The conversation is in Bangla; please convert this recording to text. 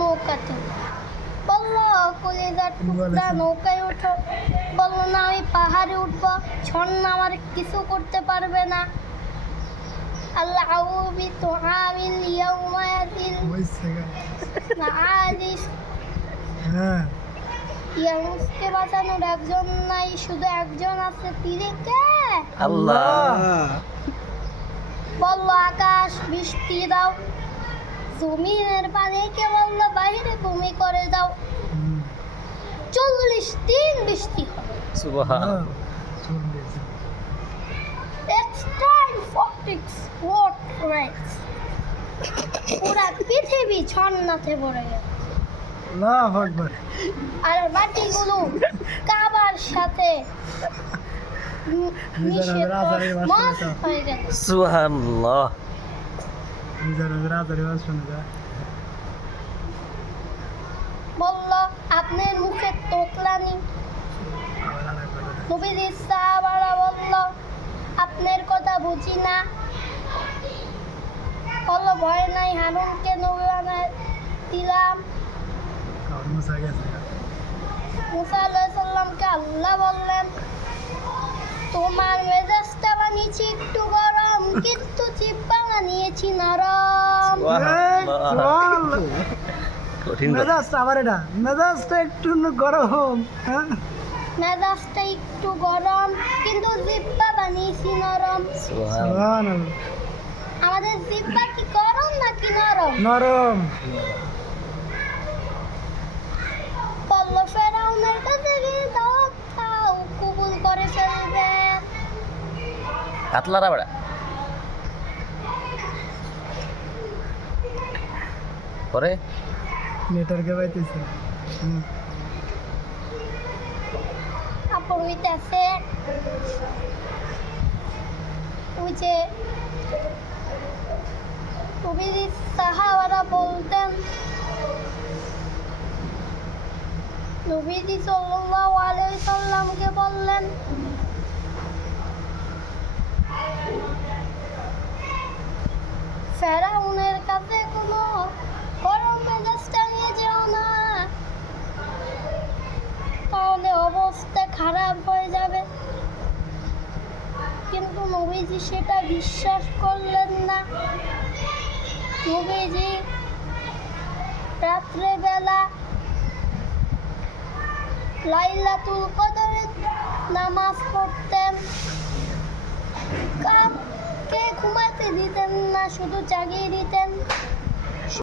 নৌকাতে। বলল কলিজার টুকরা নৌকায় ওঠো। বলল না আমি পাহাড়ে উঠবো, ঝর্ণা আমার কিছু করতে পারবে না। আল্লাহ বিতুআবিল ইয়াউমায়াতিল মাআদিস। ইউনুসকে বাঁচানোর একজন নাই, শুধু একজন আছে, তিনি কে? আল্লাহ। বলল আকাশ বৃষ্টি দাও, জমিনের পানিকে বলল বাইরে ভূমি করে দাও। 40 দিন বৃষ্টি হবে। সুবহান। It's time for fix what rains. পুরা পৃথিবী ঝর্ণাতে ভরে গেছে। আল্লাহু আকবার। আর মাটিগুলো কাবার সাথে মিশে মস্ত হয়ে গেছে। সুবহানাল্লাহ। বলল আপনার মুখে তোতলানি। নবীজি সাহাবারা বলল আপনার কথা বুঝি না। বলল ভয় নাই, হারুনকে নবী বানায় দিলাম। মুসা আলাইহিস সালামকে আল্লাহ বললেন তোমার মেজাজটা বানিয়েছি একটু গরম, কিন্তু জিহ্বা বানিয়েছি নরম। কঠিন মেজাজটা আবার এটা মেজাজটা একটু গরম। হ্যাঁ, মেজাজটা একটু গরম, কিন্তু জিহ্বা বানিয়েছি নরম। সুবহানাল্লাহ। আমাদের জিহ্বা কি গরম নাকি নরম? নরম। বলল ফেরাউনের কাছে গিয়ে দাওয়াত খাও, কবুল করে ফেলবেন। কাতলারা বড়া পরে নেটওয়ার্কে পাইতেছে। কাপড় হইতেছে ওই যে নবীজি সাহাবারা বলতেন, নবীজি সাল্লাল্লাহু আলাইহি সাল্লামকে বললেন ফেরাউনের কাছে কোনো গরম মেজাজটা নিয়ে যেও না, তাহলে অবস্থা খারাপ হয়ে যাবে। কিন্তু নবীজি সেটা বিশ্বাস করলেন না। নবীজি রাত্রেবেলা লাইলাতুল কদরের নামাজ পড়তেন। কাউকে ঘুমাতে দিতেন না, শুধু জাগিয়ে দিতেন।